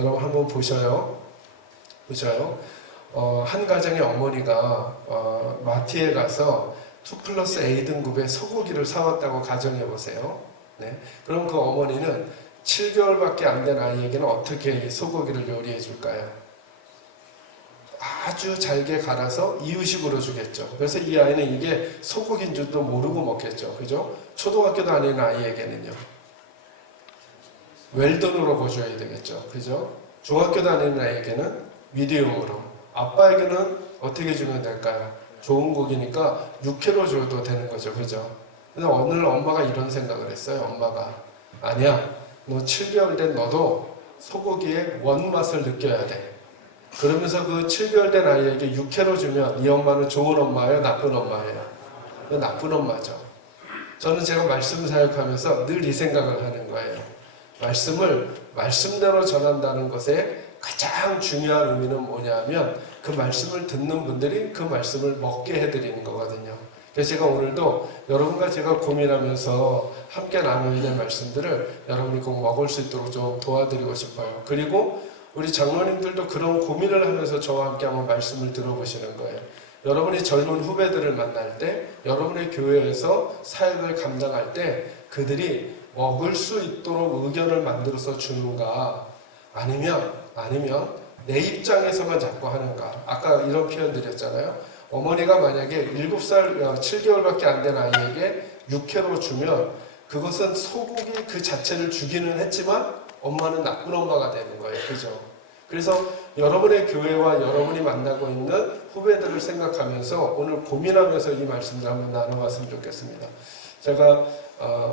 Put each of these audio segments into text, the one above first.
여러분 한번 보셔요. 한 가정의 어머니가 마트에 가서 2+A 등급의 소고기를 사왔다고 가정해 보세요. 네. 그럼 그 어머니는 7개월밖에 안 된 아이에게는 어떻게 이 소고기를 요리해 줄까요? 아주 잘게 갈아서 이유식으로 주겠죠. 그래서 이 아이는 이게 소고기인 줄도 모르고 먹겠죠. 그죠? 초등학교 다니는 아이에게는요. 웰던으로 구워줘야 되겠죠. 그죠? 중학교 다니는 아이에게는 미디움으로. 아빠에게는 어떻게 주면 될까요? 좋은 고기니까 6kg 줘도 되는 거죠. 그죠? 근데 오늘 엄마가 이런 생각을 했어요. 엄마가 아니야. 너 7개월 된 너도 소고기의 원맛을 느껴야 돼. 그러면서 그 7개월 된 아이에게 6kg 주면 이 엄마는 좋은 엄마예요? 나쁜 엄마예요? 나쁜 엄마죠. 저는 제가 말씀 사역하면서 늘 이 생각을 하는 거예요. 말씀을 말씀대로 전한다는 것에 가장 중요한 의미는 뭐냐면 그 말씀을 듣는 분들이 그 말씀을 먹게 해드리는 거거든요. 그래서 제가 오늘도 여러분과 제가 고민하면서 함께 나눠야 될 말씀들을 여러분이 꼭 먹을 수 있도록 좀 도와드리고 싶어요. 그리고 우리 장로님들도 그런 고민을 하면서 저와 함께 한번 말씀을 들어보시는 거예요. 여러분이 젊은 후배들을 만날 때, 여러분의 교회에서 사역을 감당할 때 그들이 먹을 수 있도록 의견을 만들어서 주는가, 아니면 내 입장에서만 자꾸 하는가. 아까 이런 표현 드렸잖아요. 어머니가 만약에 7개월밖에 안 된 아이에게 6kg 주면 그것은 소고기 그 자체를 주기는 했지만 엄마는 나쁜 엄마가 되는 거예요. 그죠? 그래서 여러분의 교회와 여러분이 만나고 있는 후배들을 생각하면서 오늘 고민하면서 이 말씀을 한번 나눠봤으면 좋겠습니다. 제가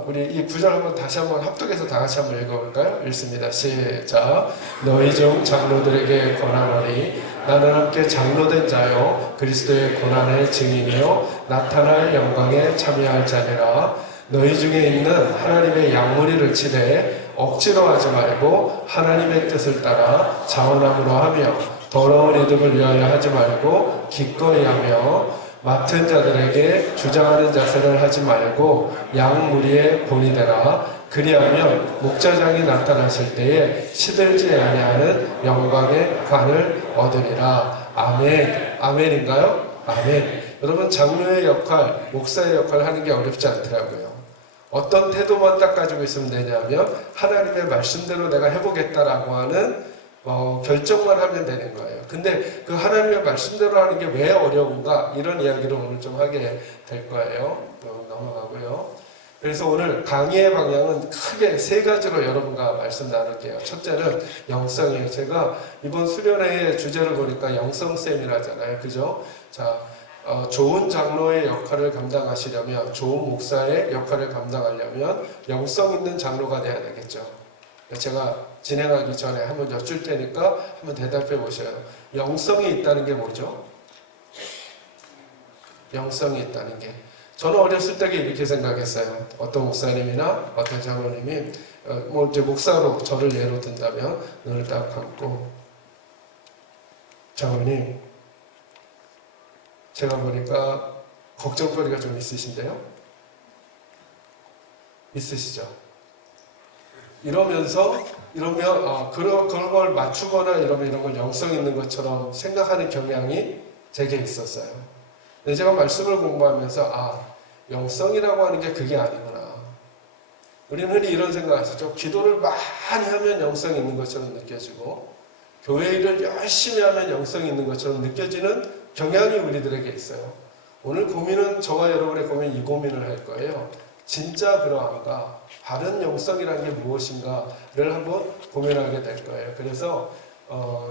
우리 이 구절 한번 다시 한번 합독해서 다 같이 한번 읽어볼까요? 읽습니다. 시작. 너희 중 장로들에게 권하노니 나는 함께 장로된 자요 그리스도의 고난의 증인이요 나타날 영광에 참여할 자니라. 너희 중에 있는 하나님의 양무리를 치되 억지로 하지 말고 하나님의 뜻을 따라 자원함으로 하며 더러운 이득을 위하여 하지 말고 기꺼이 하며 맡은 자들에게 주장하는 자세를 하지 말고 양무리의 본이 되라. 그리하면 목자장이 나타나실 때에 시들지 아니하는 영광의 관을 얻으리라. 아멘. 아멘인가요? 아멘. 여러분 장로의 역할, 목사의 역할을 하는 게 어렵지 않더라고요. 어떤 태도만 딱 가지고 있으면 되냐면 하나님의 말씀대로 내가 해보겠다라고 하는 결정만 하면 되는 거예요. 근데 그 하나님의 말씀대로 하는 게 왜 어려운가 이런 이야기를 오늘 좀 하게 될 거예요. 넘어가고요. 그래서 오늘 강의의 방향은 크게 3가지로 여러분과 말씀 나눌게요. 첫째는 영성이에요. 제가 이번 수련회의 주제를 보니까 영성쌤이라잖아요. 그죠? 자, 좋은 장로의 역할을 감당하시려면, 좋은 목사의 역할을 감당하려면 영성 있는 장로가 돼야 되겠죠. 제가 진행하기 전에 한번 여쭐 테니까 한번 대답해 보셔요. 영성이 있다는 게 뭐죠? 영성이 있다는 게. 저는 어렸을 때 이렇게 생각했어요. 어떤 목사님이나 어떤 장로님이 이제 목사로 저를 예로 든다면 눈을 딱 감고 장로님, 제가 보니까 걱정거리가 좀 있으신데요? 있으시죠? 이러면 그런 걸 맞추거나 이러면 이런 걸 영성 있는 것처럼 생각하는 경향이 제게 있었어요. 근데 제가 말씀을 공부하면서 영성이라고 하는 게 그게 아니구나. 우리는 흔히 이런 생각 하시죠. 기도를 많이 하면 영성이 있는 것처럼 느껴지고 교회 일을 열심히 하면 영성이 있는 것처럼 느껴지는 경향이 우리들에게 있어요. 오늘 고민은 저와 여러분의 고민 이 고민을 할 거예요. 진짜 그러한가? 바른 영성이라는 게 무엇인가를 한번 고민하게 될 거예요. 그래서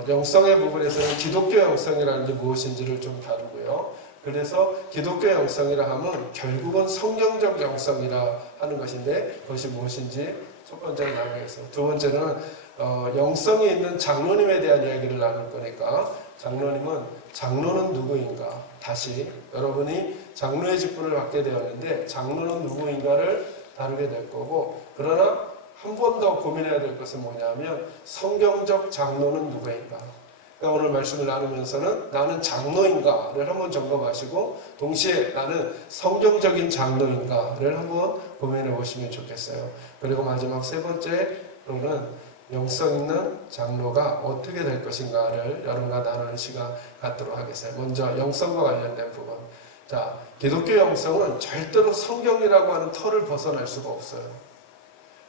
영성의 부분에서는 기독교 영성이라는 게 무엇인지를 좀 다루고요. 그래서 기독교 영성이라 하면 결국은 성경적 영성이라 하는 것인데 그것이 무엇인지 첫 번째로 나누겠습니다. 두 번째는 영성이 있는 장로님에 대한 이야기를 나눌 거니까 장로는 누구인가? 다시 여러분이 장로의 직분을 받게 되었는데 장로는 누구인가를 다루게 될 거고, 그러나 한 번 더 고민해야 될 것은 뭐냐면 성경적 장로는 누구인가? 그러니까 오늘 말씀을 나누면서는 나는 장로인가를 한번 점검하시고 동시에 나는 성경적인 장로인가를 한번 고민해 보시면 좋겠어요. 그리고 마지막 3번째로는 영성 있는 장로가 어떻게 될 것인가를 여러분과 나누는 시간 갖도록 하겠습니다. 먼저 영성과 관련된 부분. 자, 기독교 영성은 절대로 성경이라고 하는 틀을 벗어날 수가 없어요.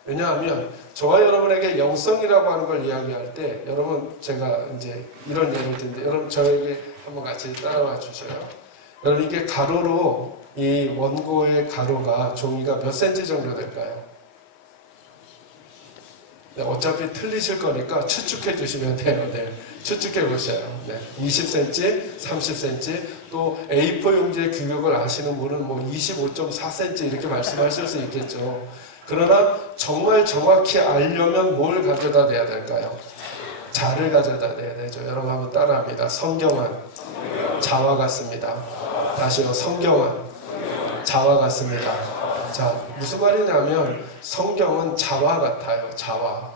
왜냐하면 저와 여러분에게 영성이라고 하는 걸 이야기할 때, 여러분 제가 이제 이런 예를 드는데, 여러분 저에게 한번 같이 따라와 주셔요. 여러분 이게 가로로, 이 원고의 가로가 종이가 몇 센치 정도 될까요? 네, 어차피 틀리실 거니까 추측해 주시면 돼요. 네, 추측해 보셔요. 네, 20cm, 30cm, 또 A4 용지의 규격을 아시는 분은 뭐 25.4cm 이렇게 말씀하실 수 있겠죠. 그러나 정말 정확히 알려면 뭘 가져다 대야 될까요? 자를 가져다 대야 되죠. 여러분 한번 따라합니다. 성경은 자와 같습니다. 다시요. 성경은 자와 같습니다. 자, 무슨 말이냐면 성경은 자와 같아요. 자와.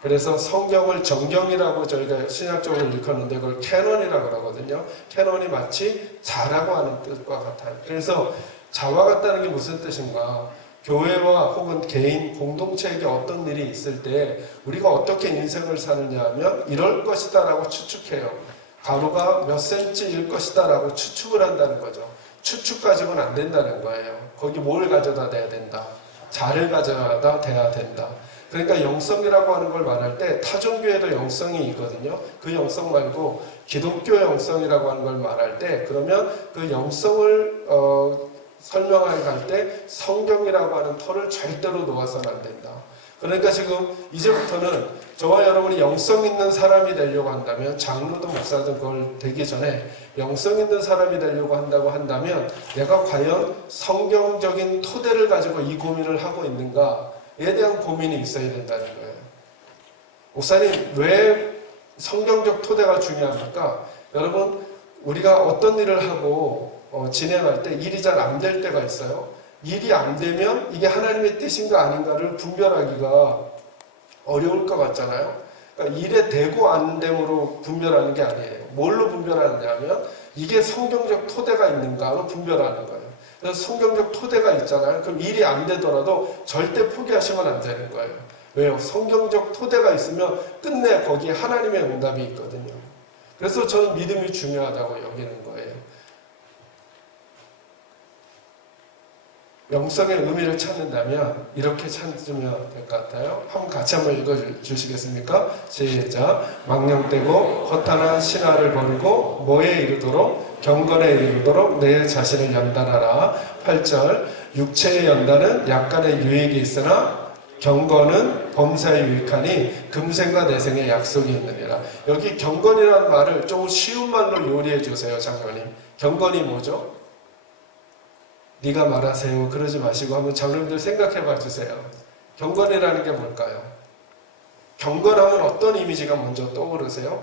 그래서 성경을 정경이라고 저희가 신약적으로 일컫는데 그걸 캐논이라고 그러거든요. 캐논이 마치 자라고 하는 뜻과 같아요. 그래서 자와 같다는 게 무슨 뜻인가? 교회와 혹은 개인 공동체에게 어떤 일이 있을 때 우리가 어떻게 인생을 사느냐 하면 이럴 것이다 라고 추측해요. 가로가 몇 센치일 것이다 라고 추측을 한다는 거죠. 추측 가지고는 안 된다는 거예요. 거기 뭘 가져다 대야 된다? 자를 가져다 대야 된다. 그러니까 영성이라고 하는 걸 말할 때 타종교에도 영성이 있거든요. 그 영성 말고 기독교 영성이라고 하는 걸 말할 때 그러면 그 영성을 설명할 때 성경이라고 하는 틀을 절대로 놓아서는 안 된다. 그러니까 지금 이제부터는 저와 여러분이 영성 있는 사람이 되려고 한다면, 장로든 목사든 그걸 되기 전에 영성 있는 사람이 되려고 한다고 한다면 내가 과연 성경적인 토대를 가지고 이 고민을 하고 있는가에 대한 고민이 있어야 된다는 거예요. 목사님, 왜 성경적 토대가 중요합니까? 여러분, 우리가 어떤 일을 하고 진행할 때 일이 잘 안 될 때가 있어요. 일이 안 되면 이게 하나님의 뜻인가 아닌가를 분별하기가 어려울 것 같잖아요. 그러니까 일에 되고 안 됨으로 분별하는 게 아니에요. 뭘로 분별하느냐 하면 이게 성경적 토대가 있는가로 분별하는 거예요. 그래서 성경적 토대가 있잖아요. 그럼 일이 안 되더라도 절대 포기하시면 안 되는 거예요. 왜요? 성경적 토대가 있으면 끝내 거기에 하나님의 응답이 있거든요. 그래서 저는 믿음이 중요하다고 여기는 거예요. 영성의 의미를 찾는다면 이렇게 찾으면 될 것 같아요. 한번 같이 한번 읽어주시겠습니까? 시작. 망령되고 허탄한 신화를 버리고 뭐에 이르도록? 경건에 이르도록 내 자신을 연단하라. 8절. 육체의 연단은 약간의 유익이 있으나 경건은 범사에 유익하니 금생과 내생의 약속이 있느니라. 여기 경건이라는 말을 조금 쉬운 말로 요리해 주세요, 장로님. 경건이 뭐죠? 네가 말하세요. 그러지 마시고 한번 장로님들 생각해 봐 주세요. 경건이라는 게 뭘까요? 경건하면 어떤 이미지가 먼저 떠오르세요?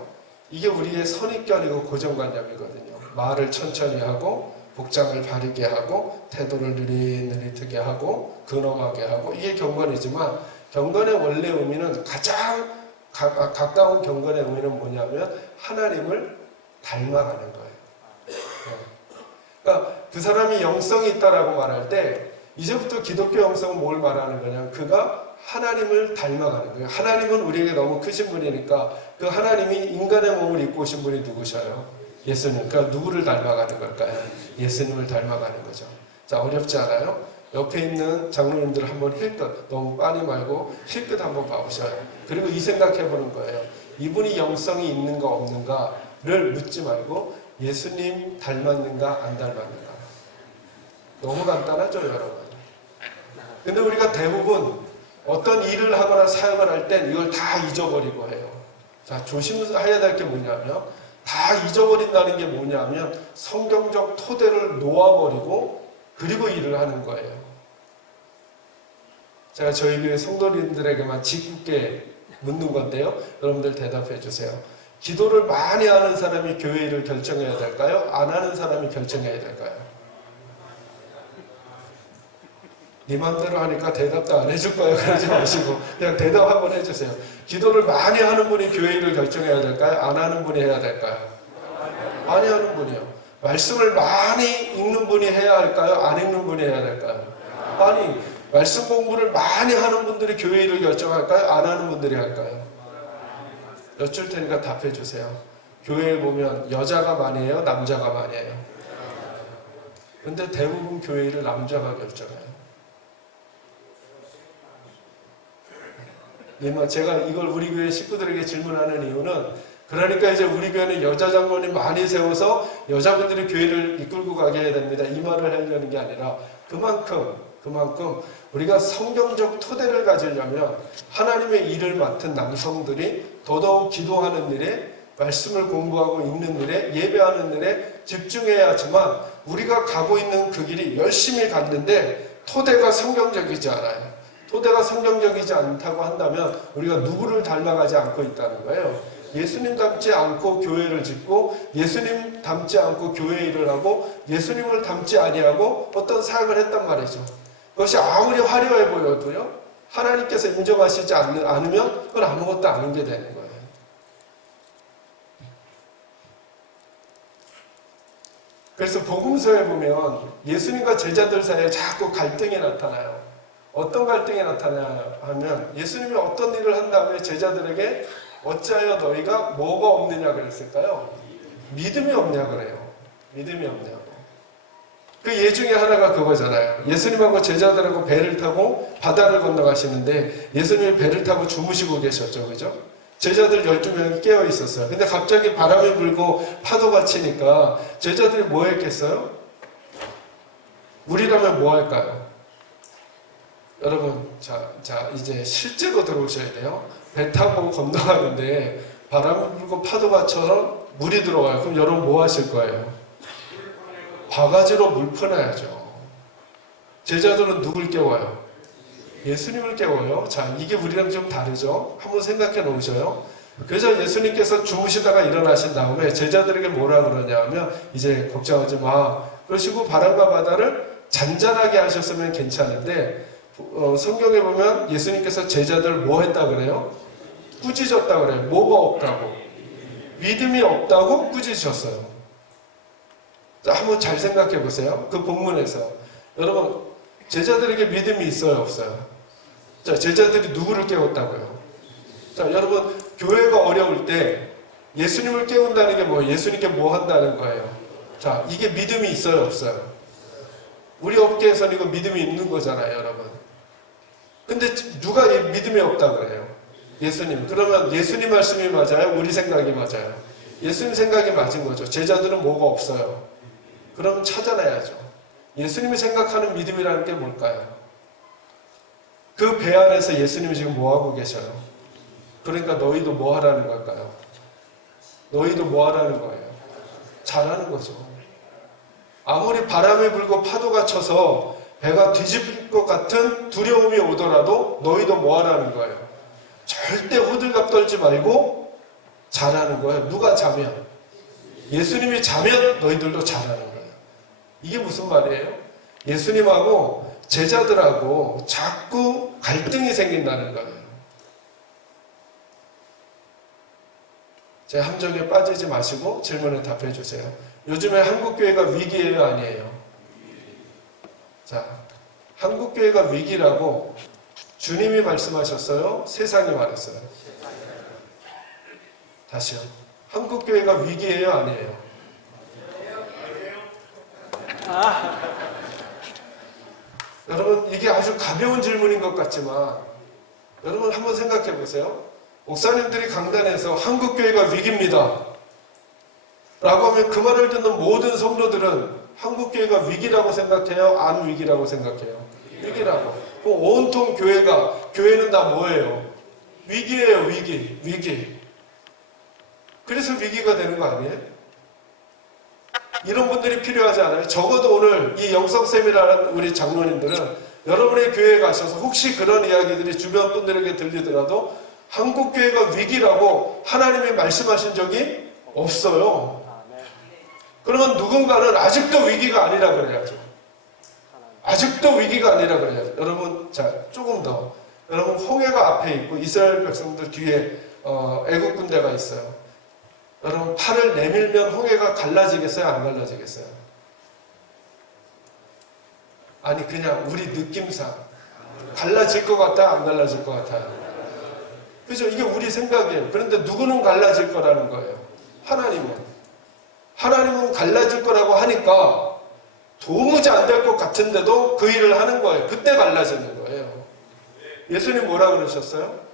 이게 우리의 선입견이고 고정관념이거든요. 말을 천천히 하고 복장을 바르게 하고 태도를 느릿느릿하게 하고 근엄하게 하고 이게 경건이지만 경건의 원래 의미는 가장 가까운 경건의 의미는 뭐냐면 하나님을 닮아가는 거예요. 그러니까 그 사람이 영성이 있다라고 말할 때 이제부터 기독교 영성은 뭘 말하는 거냐? 그가 하나님을 닮아가는 거예요. 하나님은 우리에게 너무 크신 분이니까 그 하나님이 인간의 몸을 입고 오신 분이 누구셔요? 예수님. 그러니까 누구를 닮아가는 걸까요? 예수님을 닮아가는 거죠. 자, 어렵지 않아요? 옆에 있는 장로님들 한번 힐끗, 너무 빤히 말고 힐끗 한번 봐보셔요. 그리고 이 생각해 보는 거예요. 이분이 영성이 있는가 없는가를 묻지 말고 예수님 닮았는가 안 닮았는가. 너무 간단하죠, 여러분. 근데 우리가 대부분 어떤 일을 하거나 사역을 할 땐 이걸 다 잊어버리고 해요. 자, 조심해야 될 게 뭐냐면 다 잊어버린다는 게 뭐냐면 성경적 토대를 놓아버리고 그리고 일을 하는 거예요. 제가 저희 교회 성도님들에게만 짓궂게 묻는 건데요. 여러분들 대답해 주세요. 기도를 많이 하는 사람이 교회 일을 결정해야 될까요? 안 하는 사람이 결정해야 될까요? 네 맘대로 하니까 대답도 안 해줄 거예요. 그러지 마시고 그냥 대답 한번 해주세요. 기도를 많이 하는 분이 교회 일을 결정해야 될까요? 안 하는 분이 해야 될까요? 많이 하는 분이요. 말씀을 많이 읽는 분이 해야 할까요? 안 읽는 분이 해야 될까요? 아니, 말씀 공부를 많이 하는 분들이 교회 일을 결정할까요? 안 하는 분들이 할까요? 여쭐 테니까 답해 주세요. 교회에 보면 여자가 많이 해요? 남자가 많이 해요? 근데 대부분 교회 일을 남자가 결정해요. 제가 이걸 우리 교회 식구들에게 질문하는 이유는, 그러니까 이제 우리 교회는 여자 장로님 많이 세워서 여자분들이 교회를 이끌고 가게 해야 됩니다, 이 말을 하려는 게 아니라, 그만큼 우리가 성경적 토대를 가지려면 하나님의 일을 맡은 남성들이 더더욱 기도하는 일에, 말씀을 공부하고 읽는 일에, 예배하는 일에 집중해야지만 우리가 가고 있는 그 길이 열심히 갔는데 토대가 성경적이지 않아요. 토대가 성경적이지 않다고 한다면 우리가 누구를 닮아가지 않고 있다는 거예요. 예수님 닮지 않고 교회를 짓고, 예수님 닮지 않고 교회 일을 하고, 예수님을 닮지 아니하고 어떤 사역을 했단 말이죠. 그것이 아무리 화려해 보여도요, 하나님께서 인정하시지 않으면 그건 아무것도 아닌 게 되는 거예요. 그래서 복음서에 보면 예수님과 제자들 사이에 자꾸 갈등이 나타나요. 어떤 갈등이 나타나냐 하면, 예수님이 어떤 일을 한 다음에 제자들에게 어찌하여 너희가 뭐가 없느냐 그랬을까요? 믿음이 없냐 그래요. 믿음이 없냐고. 그 예 중에 하나가 그거잖아요. 예수님하고 제자들하고 배를 타고 바다를 건너가시는데 예수님이 배를 타고 주무시고 계셨죠. 그죠? 제자들 12명이 깨어 있었어요. 근데 갑자기 바람이 불고 파도가 치니까 제자들이 뭐 했겠어요? 우리라면 뭐 할까요? 여러분, 자 이제 실제로 들어오셔야 돼요. 배 타고 건너가는데 바람이 불고 파도가처럼 물이 들어와요. 그럼 여러분 뭐 하실 거예요? 바가지로 물 퍼내야죠. 제자들은 누굴 깨워요? 예수님을 깨워요. 자, 이게 우리랑 좀 다르죠? 한번 생각해 놓으셔요. 그래서 예수님께서 주무시다가 일어나신 다음에 제자들에게 뭐라 그러냐 하면, 이제 걱정하지 마. 그러시고 바람과 바다를 잔잔하게 하셨으면 괜찮은데, 성경에 보면 예수님께서 제자들 뭐 했다 그래요? 꾸짖었다 그래요. 뭐가 없다고? 믿음이 없다고 꾸짖으셨어요. 자, 한번 잘 생각해 보세요. 그 본문에서. 여러분, 제자들에게 믿음이 있어요, 없어요? 자, 제자들이 누구를 깨웠다고요? 자, 여러분, 교회가 어려울 때 예수님을 깨운다는 게 뭐예요? 예수님께 뭐 한다는 거예요? 자, 이게 믿음이 있어요, 없어요? 우리 업계에서는 이거 믿음이 있는 거잖아요, 여러분. 근데 누가 믿음이 없다 그래요? 예수님. 그러면 예수님 말씀이 맞아요? 우리 생각이 맞아요? 예수님 생각이 맞은 거죠. 제자들은 뭐가 없어요? 그럼 찾아내야죠. 예수님이 생각하는 믿음이라는 게 뭘까요? 그 배 안에서 예수님이 지금 뭐 하고 계셔요? 그러니까 너희도 뭐 하라는 걸까요? 너희도 뭐 하라는 거예요? 잘하는 거죠. 아무리 바람이 불고 파도가 쳐서 배가 뒤집힐 것 같은 두려움이 오더라도 너희도 뭐 하라는 거예요? 절대 호들갑 떨지 말고 잘하는 거예요. 누가 자면? 예수님이 자면 너희들도 잘하는 거예요. 이게 무슨 말이에요? 예수님하고 제자들하고 자꾸 갈등이 생긴다는 거예요. 제 함정에 빠지지 마시고 질문에 답해 주세요. 요즘에 한국교회가 위기예요, 아니에요? 자, 한국교회가 위기라고 주님이 말씀하셨어요? 세상이 말했어요? 다시요. 한국교회가 위기예요, 아니에요? 여러분, 이게 아주 가벼운 질문인 것 같지만 여러분 한번 생각해 보세요. 목사님들이 강단에서 한국교회가 위기입니다 라고 하면 그 말을 듣는 모든 성도들은 한국교회가 위기라고 생각해요? 안 위기라고 생각해요? 위기라고. 그럼 온통 교회는 다 뭐예요? 위기예요, 위기. 그래서 위기가 되는 거 아니에요? 이런 분들이 필요하지 않아요? 적어도 오늘 이 영성세미나라는 우리 장로님들은 여러분의 교회에 가셔서 혹시 그런 이야기들이 주변 분들에게 들리더라도 한국교회가 위기라고 하나님이 말씀하신 적이 없어요. 그러면 누군가는 아직도 위기가 아니라 그래야죠. 아직도 위기가 아니라 그래야죠. 여러분, 자, 조금 더. 여러분, 홍해가 앞에 있고 이스라엘 백성들 뒤에 애국 군대가 있어요. 여러분, 팔을 내밀면 홍해가 갈라지겠어요? 안 갈라지겠어요? 아니, 그냥 우리 느낌상 갈라질 것 같아? 안 갈라질 것 같아요? 그죠? 이게 우리 생각이에요. 그런데 누구는 갈라질 거라는 거예요. 하나님은 갈라질 거라고 하니까 도무지 안 될 것 같은데도 그 일을 하는 거예요. 그때 갈라지는 거예요. 예수님 뭐라 그러셨어요?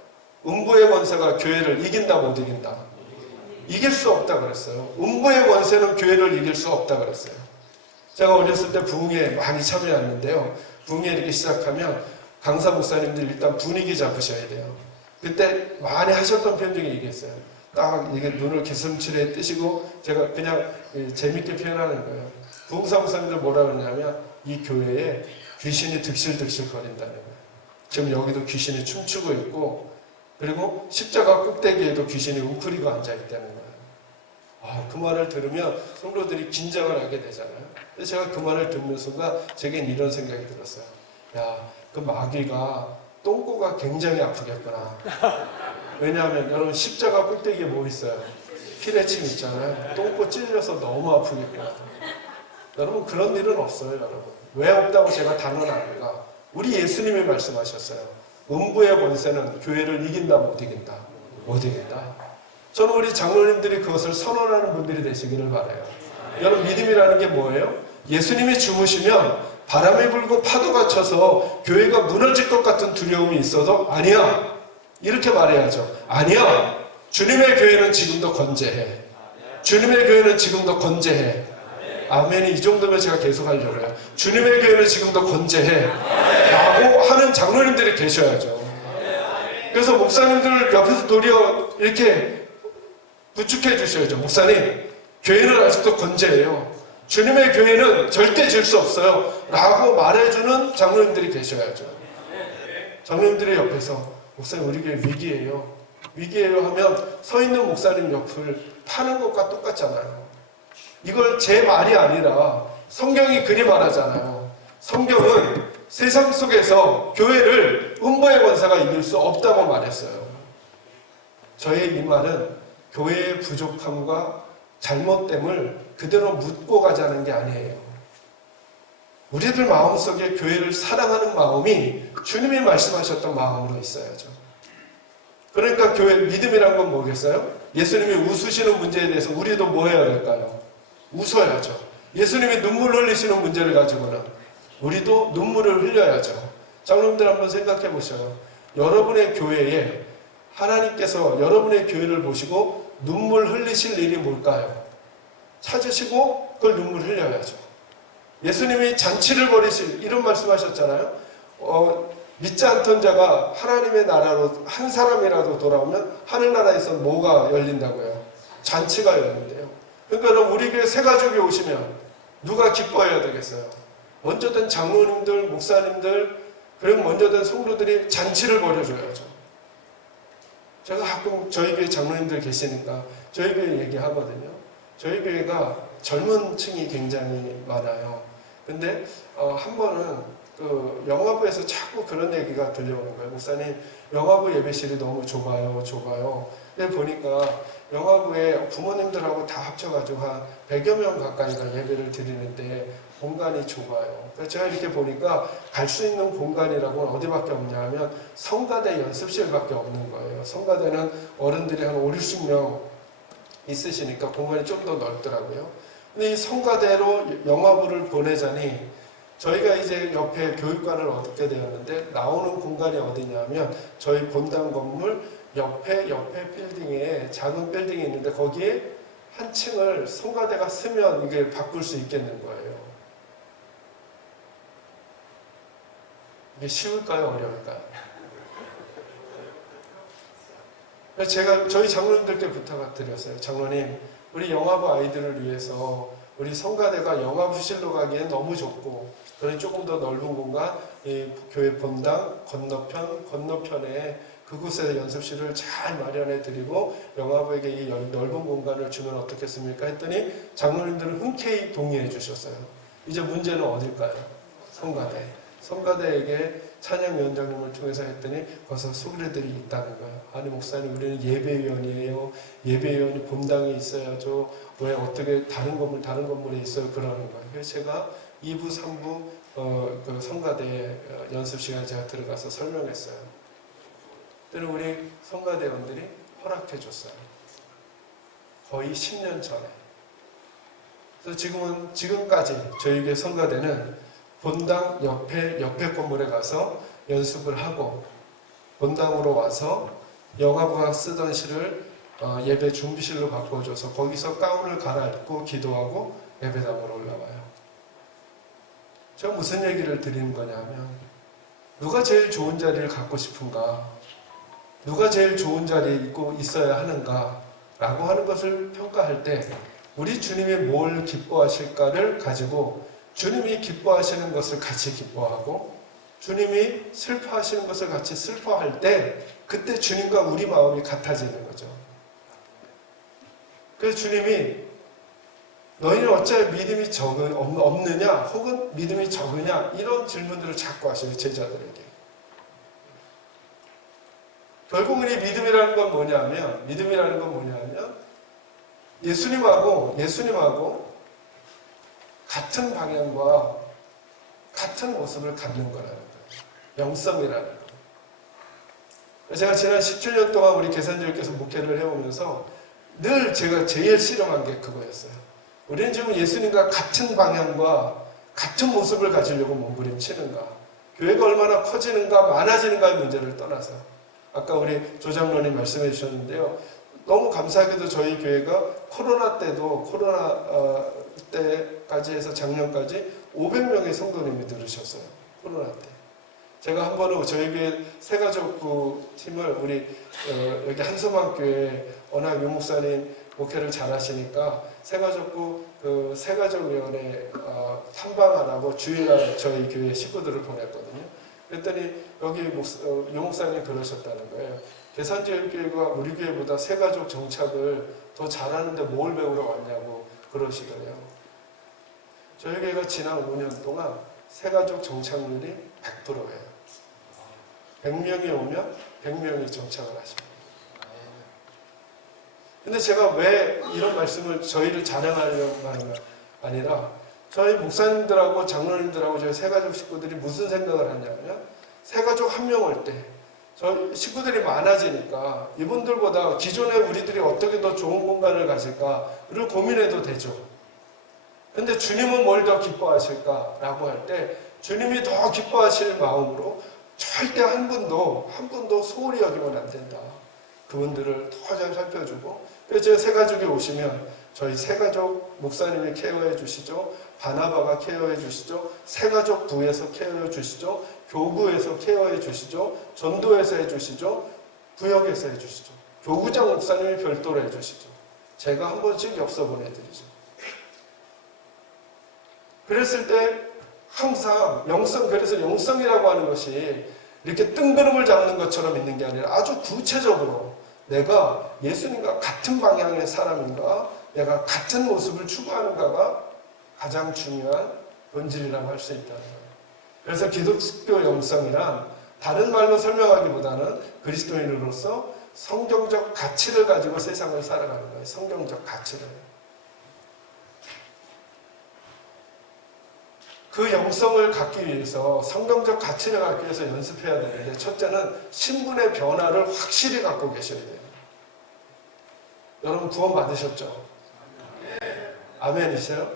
음부의 권세가 교회를 이긴다 못 이긴다? 이길 수 없다 그랬어요. 음부의 권세는 교회를 이길 수 없다 그랬어요. 제가 어렸을 때 부흥회 많이 참여했는데요. 부흥회 이렇게 시작하면 강사 목사님들 일단 분위기 잡으셔야 돼요. 그때 많이 하셨던 편 중에 이게 있어요. 딱 이게 눈을 개슴츠레 뜨시고 제가 그냥 재밌게 표현하는 거예요. 부흥사 목사님들 뭐라 그러냐면 이 교회에 귀신이 득실득실 거린다는 거예요. 지금 여기도 귀신이 춤추고 있고 그리고 십자가 꼭대기에도 귀신이 웅크리고 앉아있다는 거예요. 그 말을 들으면 성도들이 긴장을 하게 되잖아요. 근데 제가 그 말을 듣는 순간 제겐 이런 생각이 들었어요. 야, 그 마귀가 똥꼬가 굉장히 아프겠구나. 왜냐하면 여러분 십자가 꼭대기에 뭐 있어요? 피레침 있잖아요. 똥꼬 찔려서 너무 아프겠구나. 여러분 그런 일은 없어요. 여러분 왜 없다고 제가 단언합니까? 우리 예수님이 말씀하셨어요. 음부의 권세는 교회를 이긴다 못 이긴다? 못 이긴다. 저는 우리 장로님들이 그것을 선언하는 분들이 되시기를 바라요. 여러분 믿음이라는 게 뭐예요? 예수님이 주무시면 바람이 불고 파도가 쳐서 교회가 무너질 것 같은 두려움이 있어도 아니야. 이렇게 말해야죠. 아니야. 주님의 교회는 지금도 건재해. 주님의 교회는 지금도 건재해. 아멘이 이 정도면 제가 계속 하려고 해요. 주님의 교회는 지금도 건재해. 라고 하는 장로님들이 계셔야죠. 그래서 목사님들 옆에서 도리어 이렇게 부축해 주셔야죠. 목사님, 교회는 아직도 건재해요. 주님의 교회는 절대 질 수 없어요. 라고 말해주는 장로님들이 계셔야죠. 장로님들이 옆에서 목사님 우리 교회 위기예요. 위기예요 하면 서 있는 목사님 옆을 파는 것과 똑같잖아요. 이걸 제 말이 아니라 성경이 그리 말하잖아요. 성경은 세상 속에서 교회를 음부의 권세가 이길 수 없다고 말했어요. 저의 이 말은 교회의 부족함과 잘못됨을 그대로 묻고 가자는 게 아니에요. 우리들 마음속에 교회를 사랑하는 마음이 주님이 말씀하셨던 마음으로 있어야죠. 그러니까 교회 믿음이란 건 뭐겠어요? 예수님이 웃으시는 문제에 대해서 우리도 뭐 해야 될까요? 웃어야죠. 예수님이 눈물 흘리시는 문제를 가지고는 우리도 눈물을 흘려야죠. 장로님들 한번 생각해 보셔요. 여러분의 교회에 하나님께서 여러분의 교회를 보시고 눈물 흘리실 일이 뭘까요? 찾으시고 그걸 눈물 흘려야죠. 예수님이 잔치를 벌이실 이런 말씀하셨잖아요. 믿지 않던 자가 하나님의 나라로 한 사람이라도 돌아오면 하늘나라에서 뭐가 열린다고요? 잔치가 열린대요. 그러니까 여러분 우리 교회 새 가족이 오시면 누가 기뻐해야 되겠어요? 먼저 된 장로님들, 목사님들, 그리고 먼저 된 성도들이 잔치를 벌여줘야죠. 제가 가끔 저희 교회 장로님들 계시니까 저희 교회 얘기하거든요. 저희 교회가 젊은 층이 굉장히 많아요. 근데 한 번은 그 영화부에서 자꾸 그런 얘기가 들려오는 거예요. 목사님, 영화부 예배실이 너무 좁아요. 근데 보니까 영화부에 부모님들하고 다 합쳐가지고 한 100여 명 가까이가 예배를 드리는데 공간이 좁아요. 그래서 제가 이렇게 보니까 갈 수 있는 공간이라고는 어디밖에 없냐 하면 성가대 연습실밖에 없는 거예요. 성가대는 어른들이 한 5, 60명 있으시니까 공간이 좀 더 넓더라고요. 근데 이 성가대로 영화부를 보내자니 저희가 이제 옆에 교육관을 얻게 되었는데 나오는 공간이 어디냐면 저희 본당 건물 옆에 빌딩에 작은 빌딩이 있는데 거기에 한 층을 성가대가 쓰면 이게 바꿀 수 있겠는 거예요. 이게 쉬울까요? 어려울까요? 제가 저희 장로님들께 부탁을 드렸어요. 장로님, 우리 영화부 아이들을 위해서 우리 성가대가 영화부실로 가기엔 너무 좁고 그런 조금 더 넓은 공간, 이 교회 본당 건너편에 그곳에 연습실을 잘 마련해 드리고 영화부에게 이 넓은 공간을 주면 어떻겠습니까? 했더니 장로님들은 흔쾌히 동의해 주셨어요. 이제 문제는 어딜까요? 성가대. 성가대에게 찬양위원장님을 통해서 했더니 거기서 소그레들이 있다는 거예요. 아니 목사님 우리는 예배위원이에요. 예배위원이 본당에 있어야죠. 왜 어떻게 다른 건물에 있어요? 그러는 거예요. 그래서 제가 2부, 3부 그 성가대 연습 시간에 제가 들어가서 설명했어요. 그때는 우리 성가대원들이 허락해 줬어요. 거의 10년 전에. 그래서 지금까지 저희 교회 성가대는 본당 옆에 건물에 가서 연습을 하고, 본당으로 와서 영화부각 쓰던 실을 예배 준비실로 바꿔줘서 거기서 가운을 갈아입고 기도하고 예배당으로 올라와요. 제가 무슨 얘기를 드리는 거냐면, 누가 제일 좋은 자리를 갖고 싶은가, 누가 제일 좋은 자리에 있어야 하는가 라고 하는 것을 평가할 때 우리 주님이 뭘 기뻐하실까를 가지고 주님이 기뻐하시는 것을 같이 기뻐하고 주님이 슬퍼하시는 것을 같이 슬퍼할 때 그때 주님과 우리 마음이 같아지는 거죠. 그래서 주님이 너희는 어찌하여 믿음이 없느냐 혹은 믿음이 적으냐 이런 질문들을 자꾸 하셔요. 제자들에게. 결국은 이 믿음이라는 건 뭐냐면 예수님하고 같은 방향과 같은 모습을 갖는 거라는 거예요. 영성이라는 거예요. 제가 지난 17년 동안 우리 계산교회께서 목회를 해오면서 늘 제가 제일 씨름한 게 그거였어요. 우리는 지금 예수님과 같은 방향과 같은 모습을 가지려고 몸부림치는가, 교회가 얼마나 커지는가 많아지는가의 문제를 떠나서 아까 우리 조장로님 말씀해 주셨는데요. 너무 감사하게도 저희 교회가 코로나 때까지 해서 작년까지 500명의 성도님이 들으셨어요. 코로나 때. 제가 한 번은 저희 교회 새가족부 팀을 우리 여기 한소망교회 워낙 유 목사님 목회를 잘 하시니까 새가족부 새가족위원회 탐방하라고 주일날 저희 교회 식구들을 보냈거든요. 그랬더니 여기 유 목사님이 그러셨다는 거예요. 계산교회가 우리 교회보다 새가족 정착을 더 잘하는데 뭘 배우러 왔냐고 그러시더래요. 저희 교회가 지난 5년 동안 새가족 정착률이 100%예요. 100명이 오면 100명이 정착을 하십니다. 근데 제가 왜 이런 말씀을 저희를 자랑하려고 하는 게 아니라 저희 목사님들하고 장로님들하고 저희 새가족 식구들이 무슨 생각을 하냐면 새가족 한 명 올 때 저희 식구들이 많아지니까 이분들보다 기존에 우리들이 어떻게 더 좋은 공간을 가질까를 고민해도 되죠. 근데 주님은 뭘 더 기뻐하실까라고 할 때 주님이 더 기뻐하실 마음으로 절대 한 분도 소홀히 여기면 안 된다. 그분들을 더 잘 살펴주고, 그래서 제가 새가족이 오시면 저희 새가족 목사님이 케어해 주시죠. 바나바가 케어해 주시죠. 새가족 부에서 케어해 주시죠. 교구에서 케어해 주시죠. 전도에서 해 주시죠. 구역에서 해 주시죠. 교구장 목사님이 별도로 해 주시죠. 제가 한 번씩 엽서 보내드리죠. 그랬을 때 항상 그래서 영성이라고 하는 것이 이렇게 뜬구름을 잡는 것처럼 있는 게 아니라 아주 구체적으로 내가 예수님과 같은 방향의 사람인가, 내가 같은 모습을 추구하는가가 가장 중요한 본질이라고 할 수 있다는 거예요. 그래서 기독교 영성이란 다른 말로 설명하기보다는 그리스도인으로서 성경적 가치를 가지고 세상을 살아가는 거예요. 성경적 가치를. 그 영성을 갖기 위해서, 성경적 가치를 갖기 위해서 연습해야 되는데, 첫째는 신분의 변화를 확실히 갖고 계셔야 돼요. 여러분 구원 받으셨죠? 아멘이세요?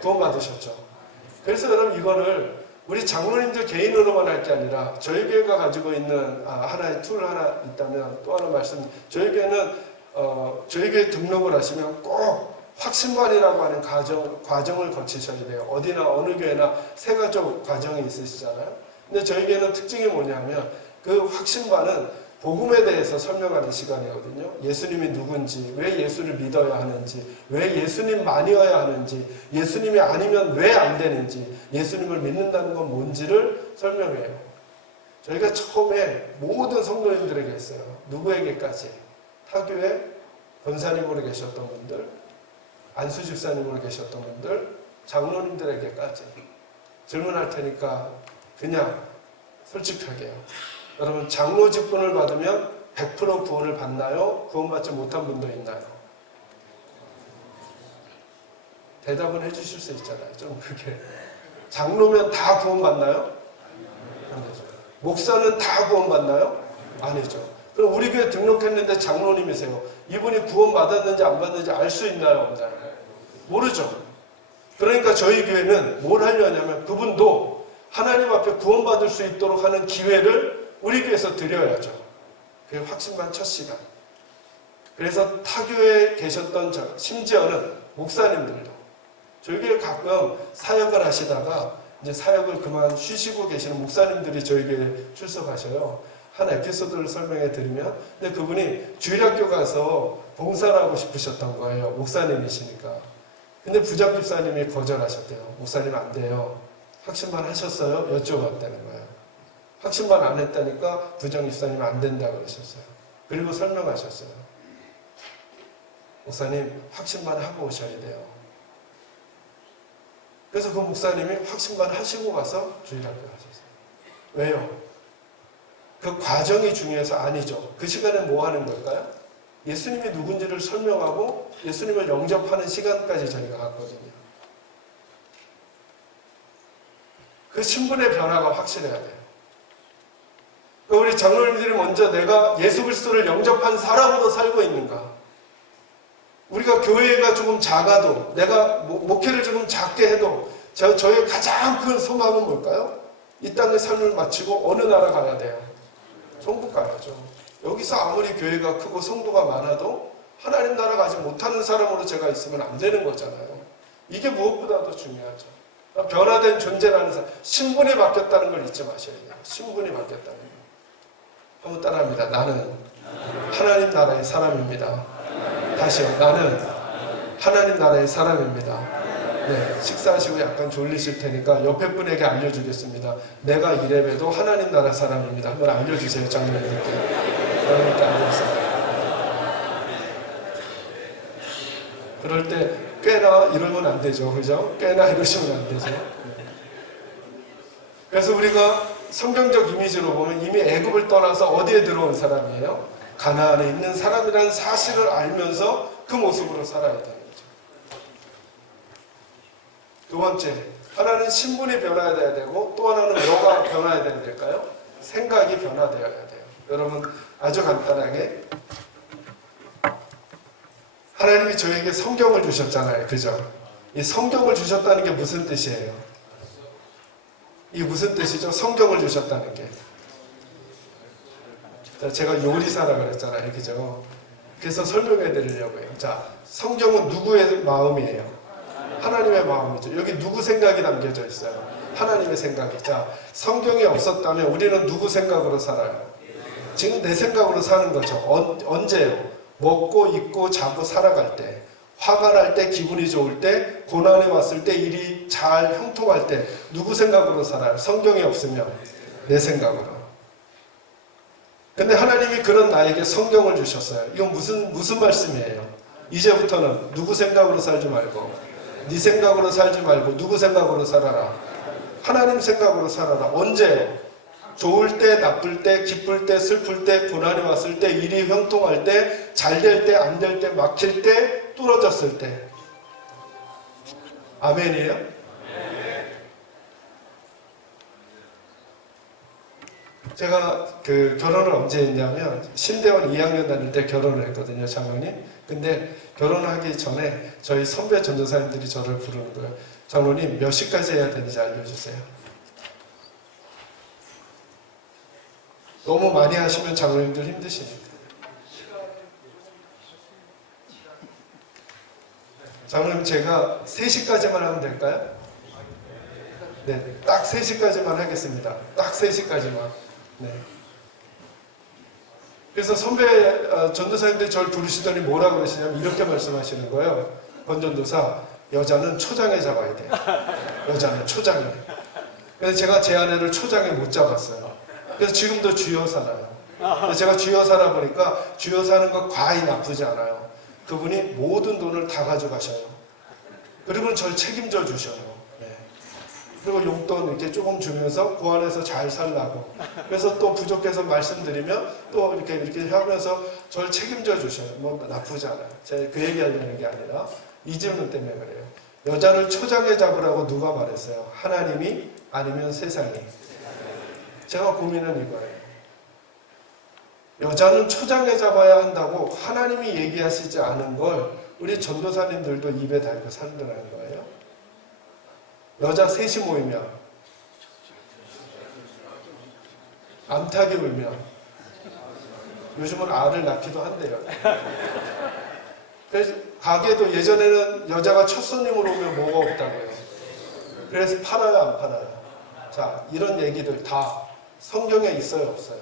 구원 받으셨죠? 그래서 여러분 이거를 우리 장로님들 개인으로만 할 게 아니라 저희 교회가 가지고 있는 하나의 툴 하나 있다면 또 하나 말씀, 저희 교회는 저희 교회 등록을 하시면 꼭 확신반이라고 하는 과정을 거치셔야 돼요. 어디나 어느 교회나 새가족 과정이 있으시잖아요. 근데 저희 교회는 특징이 뭐냐면 그 확신반은 복음에 대해서 설명하는 시간이거든요. 예수님이 누군지, 왜 예수를 믿어야 하는지, 왜 예수님만이어야 하는지, 예수님이 아니면 왜 안 되는지, 예수님을 믿는다는 건 뭔지를 설명해요. 저희가 처음에 모든 성도님들에게 했어요. 누구에게까지? 타교회 권사님으로 계셨던 분들, 안수 집사님으로 계셨던 분들, 장로님들에게까지 질문할 테니까 그냥 솔직하게요. 여러분 장로 직분을 받으면 100% 구원을 받나요? 구원받지 못한 분도 있나요? 대답은 해주실 수 있잖아요. 좀 그게 장로면 다 구원받나요? 아니죠. 목사는 다 구원받나요? 아니죠. 그럼 우리 교회 등록했는데 장로님이세요. 이분이 구원받았는지 안 받았는지 알 수 있나요? 없나요? 모르죠. 그러니까 저희 교회는 뭘 하려냐면 그분도 하나님 앞에 구원받을 수 있도록 하는 기회를 우리 교회에서 드려야죠. 그게 확신반 첫 시간. 그래서 타교에 계셨던 심지어는 목사님들도 저희 교회 가끔 사역을 하시다가 이제 사역을 그만 쉬시고 계시는 목사님들이 저희 교회에 출석하셔요. 한 에피소드를 설명해 드리면, 근데 그분이 주일학교 가서 봉사를 하고 싶으셨던 거예요. 목사님이시니까. 근데 부장집사님이 거절하셨대요. 목사님 안 돼요. 확신만 하셨어요? 여쭤봤다는 거예요. 확신만 안 했다니까 부장집사님 안 된다 그러셨어요. 그리고 설명하셨어요. 목사님 확신만 하고 오셔야 돼요. 그래서 그 목사님이 확신만 하시고 가서 주일학교 가셨어요. 왜요? 그 과정이 중요해서 아니죠. 그 시간에 뭐 하는 걸까요? 예수님이 누군지를 설명하고 예수님을 영접하는 시간까지 저희가 갔거든요. 그 신분의 변화가 확실해야 돼요. 그러니까 우리 장로님들이 먼저 내가 예수 그리스도를 영접한 사람으로 살고 있는가? 우리가 교회가 조금 작아도 내가 목회를 조금 작게 해도 저의 가장 큰 소망은 뭘까요? 이 땅의 삶을 마치고 어느 나라 가야 돼요? 천국 가야죠. 여기서 아무리 교회가 크고 성도가 많아도 하나님 나라 가지 못하는 사람으로 제가 있으면 안 되는 거잖아요. 이게 무엇보다도 중요하죠. 변화된 존재라는 사람, 신분이 바뀌었다는 걸 잊지 마셔야 돼요. 신분이 바뀌었다는 거. 한번 따라합니다. 나는 하나님 나라의 사람입니다. 다시요. 나는 하나님 나라의 사람입니다. 네, 식사하시고 약간 졸리실 테니까 옆에 분에게 알려주겠습니다. 내가 이래봬도 하나님 나라 사람입니다. 한번 알려주세요. 장로님께. 그러니까 알려주세요. 그럴 때 꽤나 이러면 안 되죠. 그죠? 꽤나 이러시면 안 되죠. 네. 그래서 우리가 성경적 이미지로 보면 이미 애굽을 떠나서 어디에 들어온 사람이에요? 가나안에 있는 사람이라는 사실을 알면서 그 모습으로 살아야 되는 거죠. 두 번째, 하나는 신분이 변화돼야 되고 또 하나는 뭐가 변화돼야 될까요? 생각이 변화되어야 돼요. 여러분 아주 간단하게 하나님이 저에게 성경을 주셨잖아요. 그죠? 이 성경을 주셨다는 게 무슨 뜻이에요? 이게 무슨 뜻이죠? 성경을 주셨다는 게. 자, 제가 요리사라 그랬잖아요. 그죠? 그래서 설명해 드리려고 해요. 자, 성경은 누구의 마음이에요? 하나님의 마음이죠. 여기 누구 생각이 담겨져 있어요? 하나님의 생각이. 자, 성경이 없었다면 우리는 누구 생각으로 살아요? 지금 내 생각으로 사는 거죠. 언제요? 먹고 입고 자고 살아갈 때, 화가 날 때, 기분이 좋을 때, 고난이 왔을 때, 일이 잘 형통할 때 누구 생각으로 살아요? 성경이 없으면 내 생각으로. 근데 하나님이 그런 나에게 성경을 주셨어요. 이건 무슨 말씀이에요? 이제부터는 누구 생각으로 살지 말고 네 생각으로 살지 말고 누구 생각으로 살아라? 하나님 생각으로 살아라. 언제요? 좋을 때, 나쁠 때, 기쁠 때, 슬플 때, 고난이 왔을 때, 일이 형통할 때, 잘 될 때, 안 될 때, 막힐 때, 뚫어졌을 때. 아멘이에요? 제가 결혼을 언제 했냐면 신대원 2학년 다닐 때 결혼을 했거든요, 장로님. 근데 결혼하기 전에 저희 선배 전도사님들이 저를 부르는 거예요. 장로님 몇 시까지 해야 되는지 알려주세요. 너무 많이 하시면 장로님들 힘드시니까. 장로님 제가 3시까지만 하면 될까요? 네, 딱 3시까지만 하겠습니다. 딱 3시까지만. 네. 그래서 선배 전도사님들이 저를 부르시더니 뭐라 그러시냐면 이렇게 말씀하시는 거예요. 권전도사, 여자는 초장에 잡아야 돼. 여자는 초장에. 그래서 제가 제 아내를 초장에 못 잡았어요. 그래서 지금도 주여 살아요. 제가 주여 살아 보니까 주여 사는 거 과히 나쁘지 않아요. 그분이 모든 돈을 다 가져가셔요. 그리고 저를 책임져 주셔요. 네. 그리고 용돈 이렇게 조금 주면서 그 안에서 잘 살라고. 그래서 또 부족해서 말씀드리면 또 이렇게 하면서 저를 책임져 주셔요. 뭐 나쁘지 않아요. 제가 그 얘기하려는 게 아니라 이 질문 때문에 그래요. 여자를 초장에 잡으라고 누가 말했어요? 하나님이 아니면 세상이? 제가 고민은 이거예요. 여자는 초장에 잡아야 한다고 하나님이 얘기하시지 않은 걸 우리 전도사님들도 입에 달고 살더라는 거예요. 여자 셋이 모이면, 암탉이 울면, 요즘은 알을 낳기도 한대요. 그래서 가게도 예전에는 여자가 첫 손님으로 오면 뭐가 없다고요. 그래서 팔아요, 안 팔아요? 자, 이런 얘기들 다 성경에 있어요, 없어요?